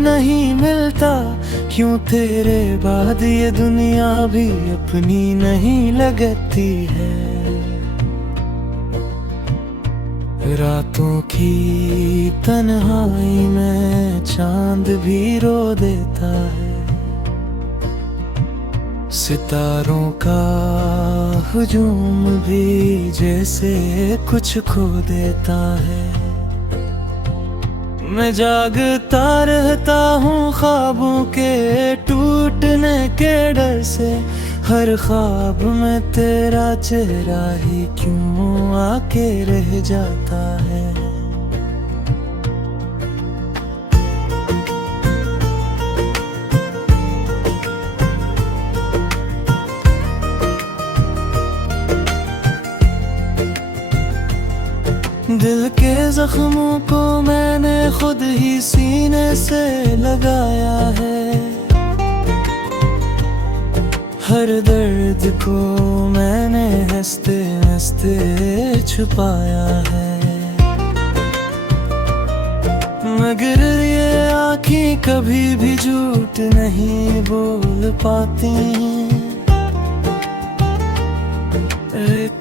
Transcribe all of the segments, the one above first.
नहीं मिलता, क्यों तेरे बाद ये दुनिया भी अपनी नहीं लगती है। रातों की तन्हाई में चांद भी रो देता है, सितारों का हुजूम भी जैसे कुछ खो देता है। मैं जागता रहता हूँ ख्वाबों के टूटने के डर से, हर ख्वाब में तेरा चेहरा ही क्यों आके रह जाता है। दिल के जख्मों को मैंने खुद ही सीने से लगाया है, हर दर्द को मैंने हंसते हंसते छुपाया है। मगर ये आँखें कभी भी झूठ नहीं बोल पाती,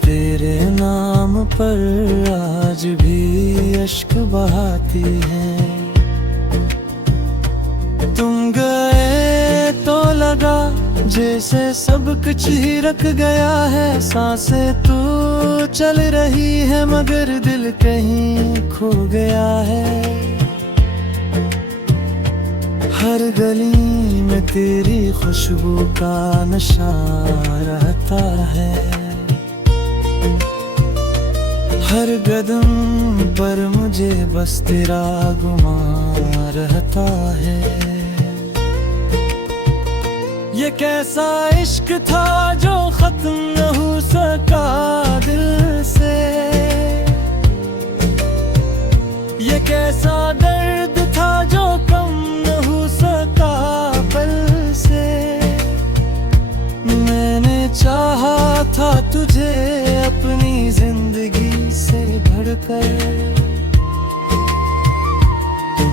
तेरे नाम पर आज भी अश्क बहाती हैं। तुम गए तो लगा जैसे सब कुछ ही रख गया है, सांसें तो चल रही है मगर दिल कहीं खो गया है। हर गली में तेरी खुशबू का नशा रहता है, हर कदम पर मुझे बस तेरा गुमान रहता है। ये कैसा इश्क था जो खत्म न हो सका दिल से, ये कैसा दर्द था जो कम न हो सका पल से। मैंने चाहा था तुझे अपनी जिंदगी से बढ़कर,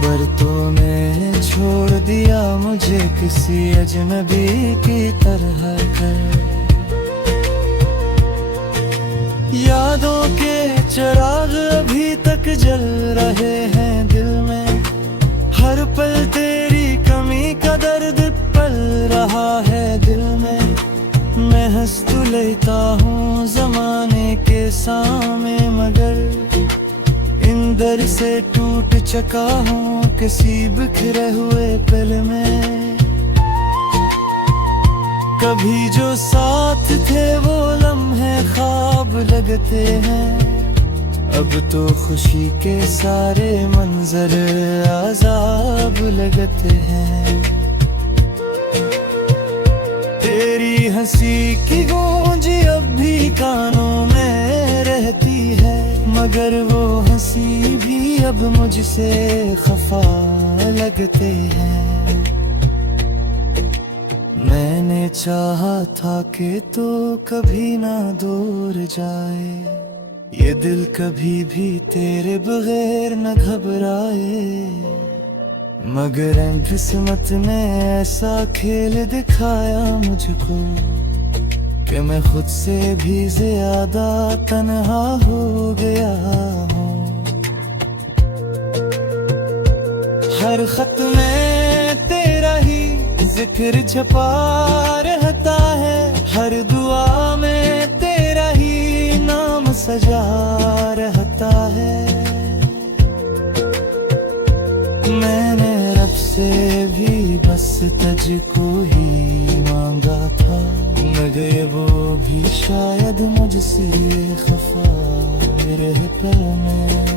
बरतों ने छोड़ दिया मुझे किसी अजनबी की तरह कर। यादों के चिराग अभी तक जल रहे हैं दिल में, हर पल तेरी कमी का दर्द पल रहा है दिल में। मैं हंस तो लेता हूँ जमाने के सामने, मगर इंदर से टूट चुका हूँ किसी बिखरे हुए पल में। कभी जो साथ थे वो लम्हे ख्वाब लगते हैं, अब तो खुशी के सारे मंजर अजाब लगते हैं। तेरी हंसी की गूंज अब भी कानों में रहती है, मगर वो हंसी भी अब मुझसे खफा लगते हैं। मैंने चाहा था कि तो कभी ना दूर जाए, ये दिल कभी भी तेरे बगैर न घबराए। मगर किस्मत ने ऐसा खेल दिखाया मुझको कि मैं खुद से भी ज्यादा तन्हा हो गया हूँ। हर खत में तेरा ही जिक्र छपा रहता है, हर दुआ में तेरा ही नाम सजा रहता है। मैंने रब से भी बस तुझको ही मांगा था, मगर वो भी शायद मुझसे खफा रह पल में।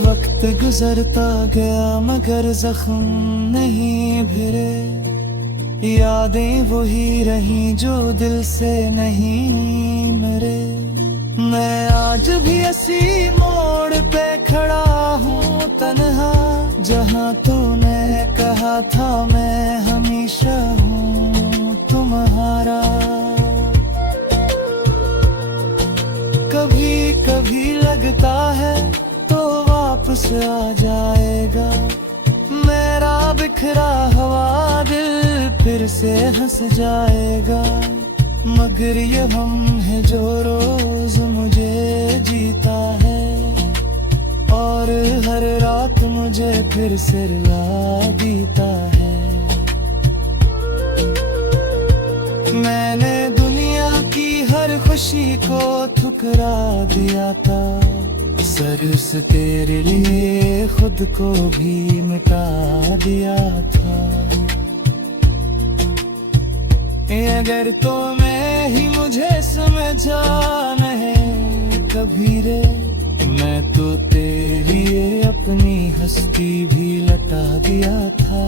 वक्त गुजरता गया मगर जख्म नहीं भिरे, यादें वही रहीं जो दिल से नहीं मरे। मैं आज भी इसी मोड़ पे खड़ा हूँ, हूँ तन्हा, जहाँ तूने कहा था मैं हमेशा हूँ तुम्हारा। कभी कभी लगता है तो वापस आ जाएगा मेरा बिखरा हुआ दिल, फिर से हंस जाएगा। मगर ये हम है जो रोज मुझे जीता है, और हर रात मुझे फिर से रुला देता है। मैंने दुनिया की हर खुशी को ठुकरा दिया था, सर से तेरे लिए खुद को भी मिटा दिया था। अगर तो मैं ही मुझे समझा नहीं कभी रे, मैं तो तेरे लिए अपनी हस्ती भी लटा दिया था।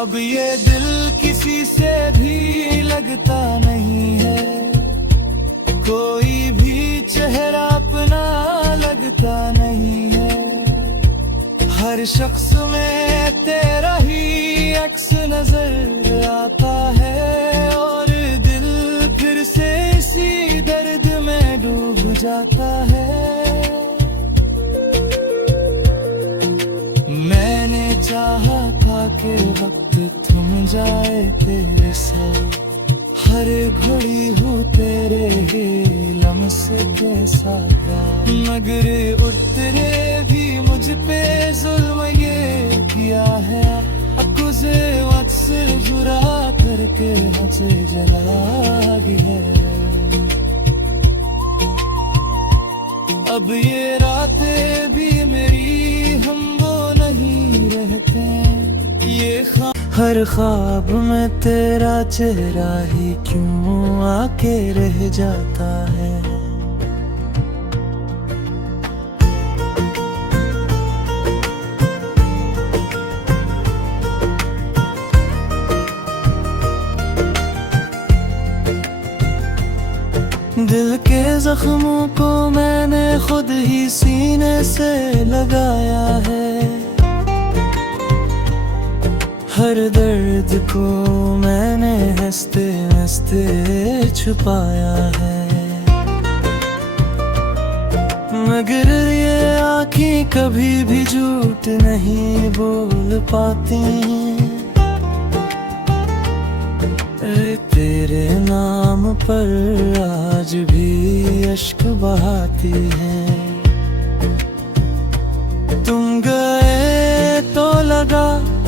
अब ये दिल किसी से भी लगता नहीं है, कोई भी चेहरा अपना लगता नहीं है। हर शख्स में तेरा ही अक्स नजर आता है, और दिल फिर से इसी दर्द में डूब जाता है। मैंने चाहा था कि वक्त थम जाए तेरे साथ, हर घड़ी हूँ तेरे ही लम्हे के साथ, मगर उतरे भी मुझ पे जुल्म ये किया है। अकुज़े वत्स जुरा करके हंसे जला दी है। अब ये रातें भी मेरी हम वो नहीं रहते, ये हर ख्वाब में तेरा चेहरा ही क्यों आके रह जाता है। दिल के जख्मों को मैंने खुद ही सीने से लगाया है, हर दर्द को मैंने हंसते हंसते छुपाया है। मगर ये आँखें कभी भी झूठ नहीं बोल पाती, तेरे नाम पर आज भी अश्क बहाती हैं। तुम गए तो लगा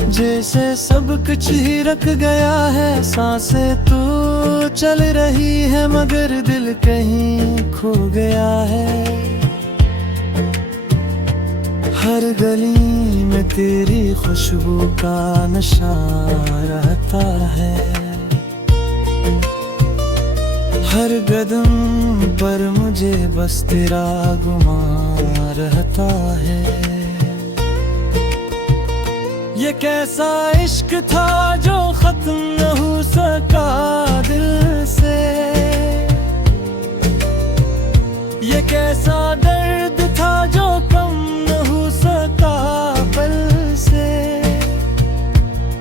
जैसे सब कुछ ही रख गया है, सांसें तो चल रही है मगर दिल कहीं खो गया है। हर गली में तेरी खुशबू का नशा रहता है, हर कदम पर मुझे बस तेरा गुमान रहता है। ये कैसा इश्क था जो खत्म न हो सका दिल से, ये कैसा दर्द था जो कम न हो सका पल से।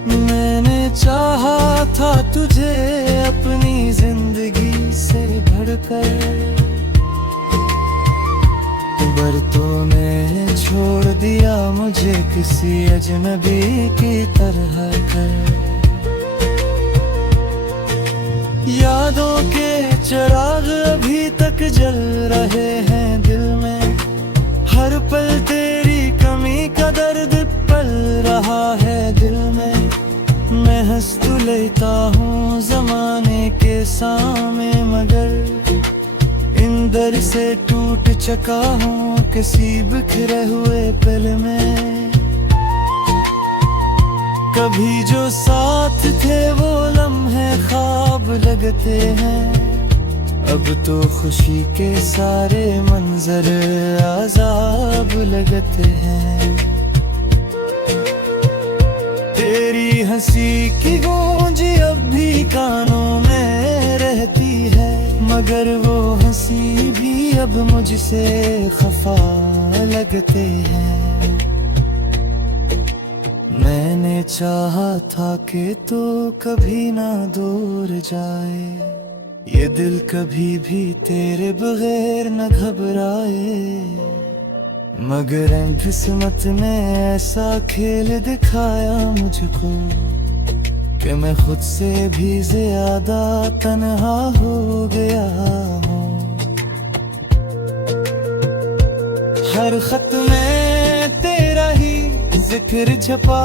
मैंने चाहा था तुझे अपनी जिंदगी से भरकर, बरतों ने छोड़ दिया मुझे किसी अजनबी की तरह कर। यादों के चिराग अभी तक जल रहे हैं दिल में, हर पल तेरी कमी का दर्द पल रहा है दिल में। मैं हंस तो लेता हूँ जमाने के सामने, मगर इंदर से टूट चुका हूँ किसी बिखरे हुए पल में। कभी जो साथ थे वो लम्हे ख्वाब लगते हैं, अब तो खुशी के सारे मंजर अजाब लगते हैं। तेरी हंसी की गूंज अब भी कानों में रहती है, मगर वो हंसी भी अब मुझसे खफा लगते हैं। मैंने चाहा था कि तू कभी ना दूर जाए, ये दिल कभी भी तेरे बगैर न घबराए। मगर किस्मत ने ऐसा खेल दिखाया मुझको कि मैं खुद से भी ज्यादा तन्हा हो गया हूँ। हर खत में तेरा ही जिक्र छपा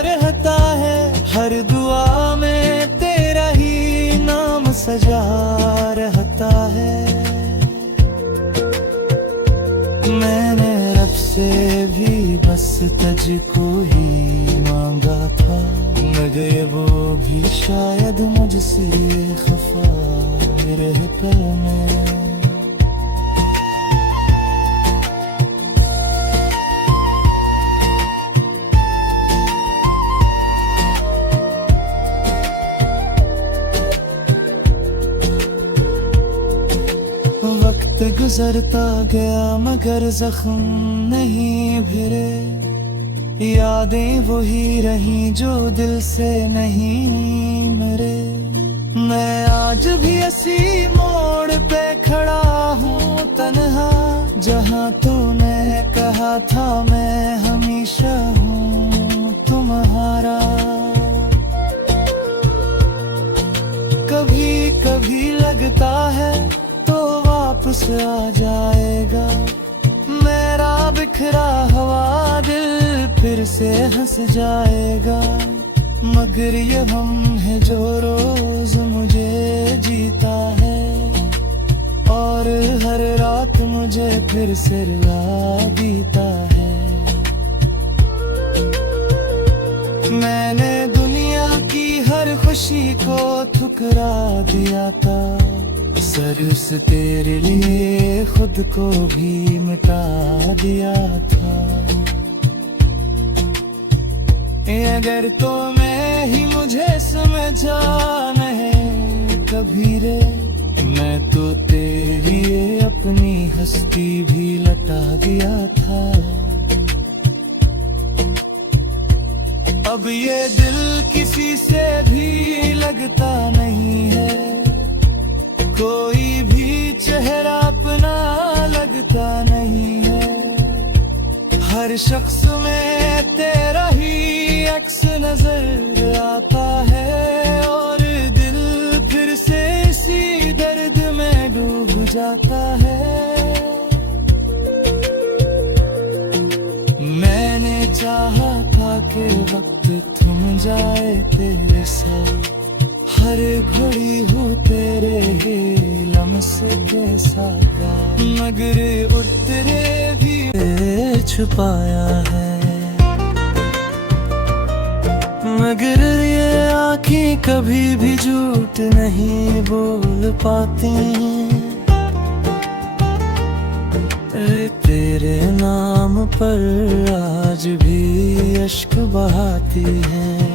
रहता है, हर दुआ में तेरा ही नाम सजा रहता है। मैंने रब से भी बस तुझको ही मांगा था, मगर वो भी शायद मुझसे खफा रहे पल में। वक्त गुजरता गया मगर जख्म नहीं भिरे, यादें वही रहीं जो दिल से नहीं मरे। मैं आज भी इसी मोड़ पे खड़ा हूँ तन्हा, जहाँ तूने कहा था मैं हमेशा हूँ तुम्हारा। कभी कभी लगता है तो वापस आ जाएगा मेरा बिखरा हुआ दिल, फिर से हंस जाएगा। मगर ये हम है जो रोज मुझे जीता है, और हर रात मुझे फिर से रुला देता है। मैंने दुनिया की हर खुशी को ठुकरा दिया था, सिर्फ से तेरे लिए खुद को भी मिटा दिया था। अगर तो मैं ही मुझे समझा नहीं कभी रे, मैं तो तेरे लिए अपनी हस्ती भी लटा दिया था। अब ये दिल किसी से भी लगता नहीं है, कोई भी चेहरा अपना लगता नहीं है। हर शख्स में तेरा ही अक्स नजर आता है, और दिल फिर से इसी दर्द में डूब जाता है। मैंने चाहा था कि वक्त थम जाए तेरे साथ, हर घड़ी हो तेरे ही लम्हे के साथ, मगर उतरे भी छुपाया है। मगर ये आँखें कभी भी झूठ नहीं बोल पाती, तेरे नाम पर आज भी अश्क बहाती हैं।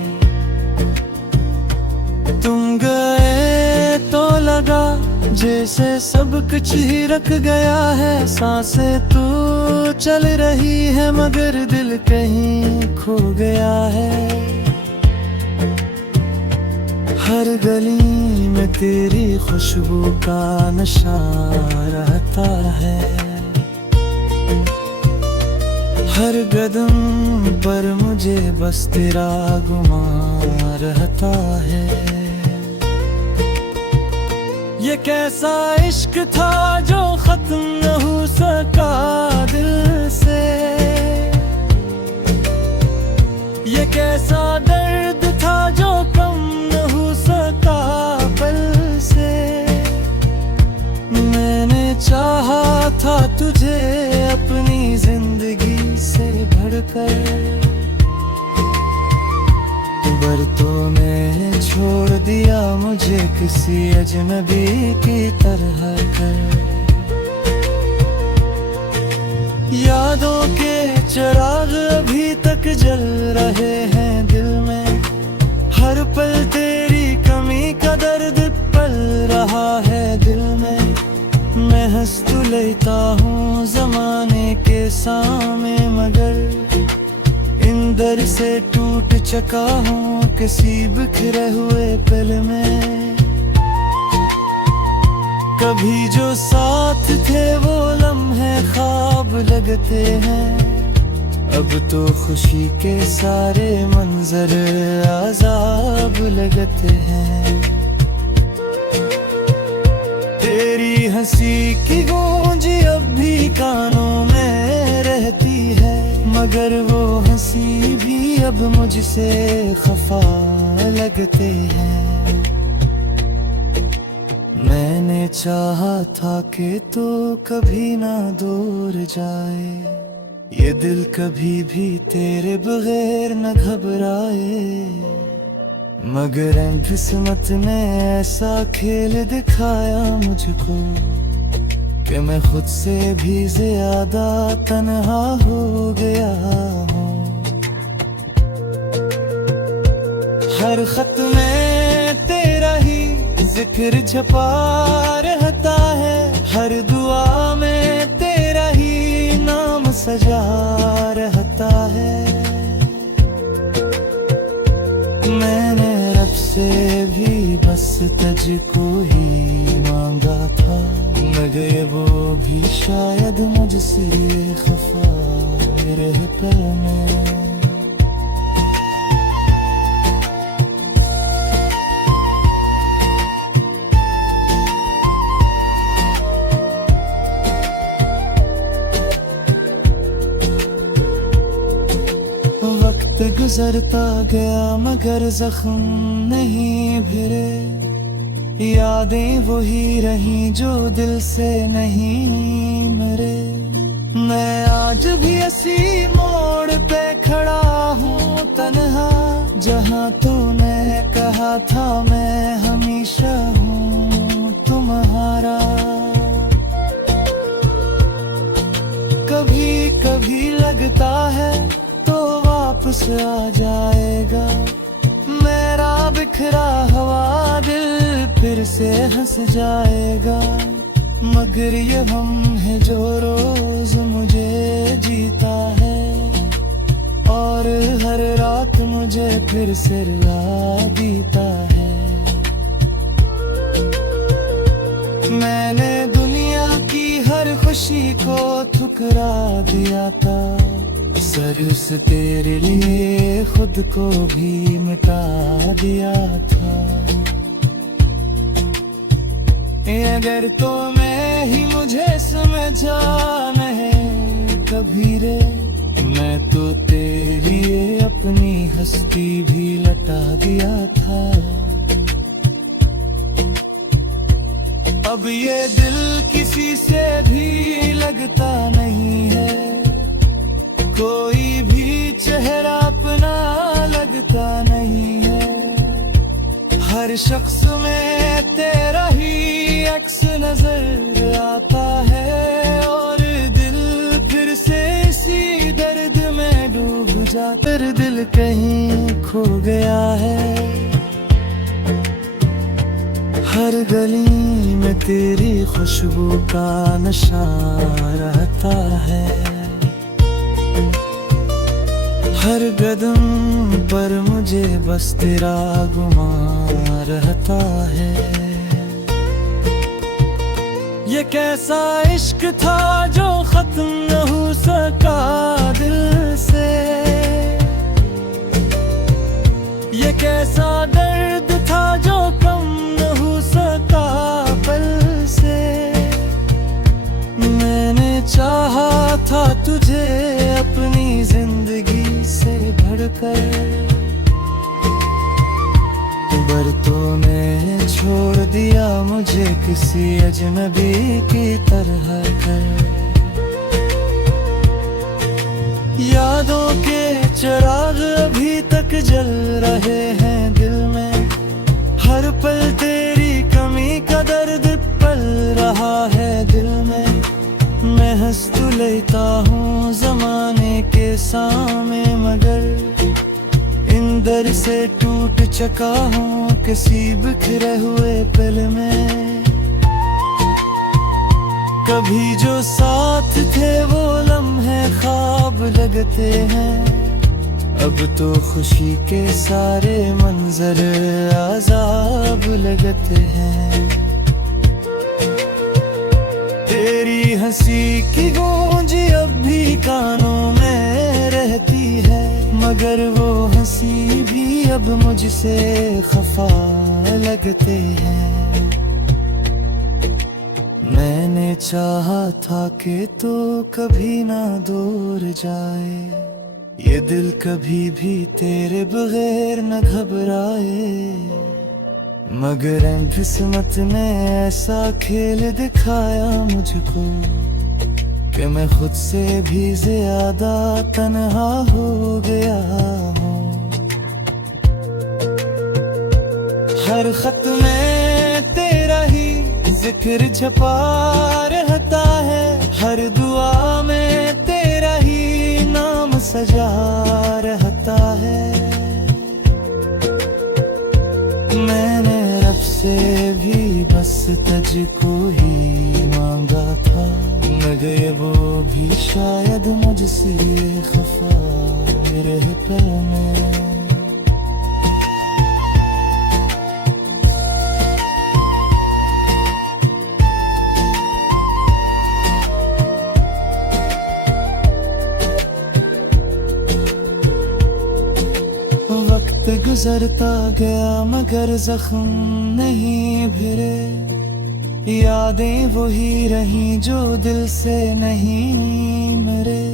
तुम गए तो लगा जैसे सब कुछ ही रख गया है, सांसें तू चल रही है मगर दिल कहीं खो गया है। हर गली में तेरी खुशबू का नशा रहता है, हर कदम पर मुझे बस तेरा गुमान रहता है। ये कैसा इश्क था जो खत्म न हो सका दिल से, ये कैसा दर्द था जो कम न हो सका पल से। मैंने चाहा था तुझे अपनी जिंदगी से बढ़कर, पर तूने छोड़ दिया मुझे किसी अजनबी की तरह कर। यादों के चिराग अभी तक जल रहे हैं दिल में, हर पल तेरी कमी का दर्द पल रहा है दिल में। मैं हंस तुले अंदर से टूट चुका हूँ किसी बिखरे हुए पल में। कभी जो साथ थे वो लम्हे ख्वाब लगते हैं, अब तो खुशी के सारे मंजर अजाब लगते हैं। तेरी हंसी की गूंज अब भी कानों में रहती है, मगर वो हंसी भी अब मुझसे खफा लगते हैं। मैंने चाहा था कि तो कभी ना दूर जाए, ये दिल कभी भी तेरे बगैर न घबराए, मगर किस्मत ने ऐसा खेल दिखाया मुझको कि मैं खुद से भी ज्यादा तन्हा हो गया हूँ। हर खत में तेरा ही जिक्र छपा रहता है, हर दुआ में तेरा ही नाम सजा रहता है। मैंने रब से भी बस तुझको ही मांगा था, मगर वो भी शायद मुझसे खफा रह पल में। वक्त गुजरता गया मगर जख्म नहीं भिरे, यादें वही रहीं जो दिल से नहीं मरे। मैं आज भी इसी मोड़ पे खड़ा हूँ तन्हा, जहाँ तूने कहा था मैं हमेशा हूँ तुम्हारा। कभी कभी लगता है तो वापस आ जाएगा, मेरा बिखरा हुआ दिल फिर से हंस जाएगा। मगर ये हम है जो रोज मुझे जीता है, और हर रात मुझे फिर से रुला देता है। मैंने दुनिया की हर खुशी को ठुकरा दिया था, सर से तेरे लिए खुद को भी मिटा दिया था। अगर तो मैं ही मुझे समझा नहीं कभी रे, मैं तो तेरी अपनी हस्ती भी लटा दिया था। अब ये दिल किसी से भी लगता नहीं है, कोई भी चेहरा अपना लगता नहीं है। हर शख्स में तेरा ही अक्स नजर आता है, और दिल फिर से इसी दर्द में डूब जाता। तेरा दिल कहीं खो गया है, हर गली में तेरी खुशबू का नशा रहता है। हर कदम पर मुझे बस तेरा गुमान रहता है। ये कैसा इश्क था जो खत्म न हो सका दिल से, ये कैसा दर्द था जो कम न हो सका पल से। मैंने चाहा था तुझे अपनी जिंदगी से भरकर, पर तूने छोड़ दिया मुझे किसी अजनबी की तरह कर। यादों के चिराग अभी तक जल रहे हैं दिल में, हर पल तेरी कमी का दर्द पल रहा है दिल में। मैं हंस तो लेता हूँ जमाने के सामने, मगर अंदर से टूट चुका हूँ किसी बिखरे हुए पल में। कभी जो साथ थे वो लम्हे ख्वाब लगते हैं, अब तो खुशी के सारे मंजर अजाब लगते हैं। तेरी हंसी की गूंज अब भी कानों में रहती है, मगर वो हंसी भी अब मुझसे खफा लगते हैं। मैंने चाहा था कि तो कभी ना दूर जाए, ये दिल कभी भी तेरे बगैर न घबराए, मगर किस्मत ने ऐसा खेल दिखाया मुझको कि मैं खुद से भी ज्यादा तन्हा हो गया हूँ। हर खत में तेरा ही जिक्र छपा रहता है, हर दुआ में तेरा ही नाम सजा रहता है। मैंने रब से भी बस तुझको ही मांगा था, मगर वो भी शायद मुझसे खफा रहे पल में। वक्त गुजरता गया मगर जख्म नहीं भिरे, यादें वही रहीं जो दिल से नहीं मरे।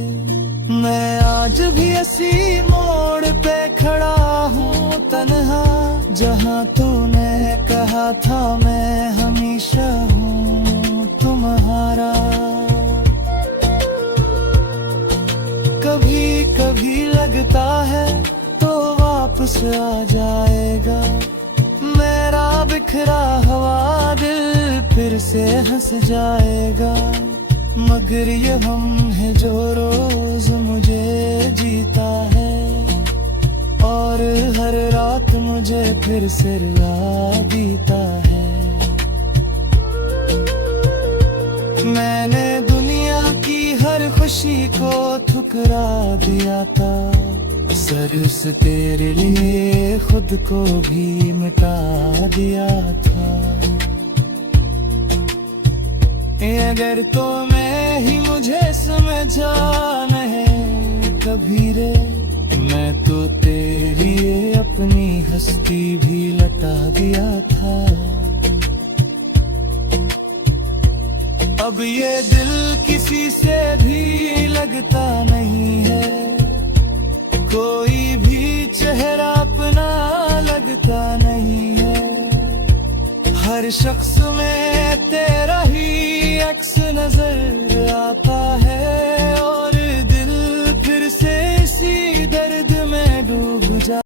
मैं आज भी इसी मोड़ पे खड़ा हूँ तन्हा, जहाँ तूने कहा था मैं हमेशा हूँ तुम्हारा। कभी कभी लगता है तो वापस आ जाएगा, मेरा बिखरा हुआ दिल फिर से हंस जाएगा। मगर ये हम है जो रोज मुझे जीता है, और हर रात मुझे फिर से रुला देता है। मैंने दुनिया की हर खुशी को ठुकरा दिया था, सर से तेरे लिए खुद को भी मिटा दिया था। अगर तो मैं ही मुझे समझा नहीं कभी रे, मैं तो तेरी अपनी हस्ती भी लटा दिया था। अब ये दिल किसी से भी लगता नहीं है, कोई भी चेहरा अपना लगता नहीं है। हर शख्स में तेरा ही अक्स नजर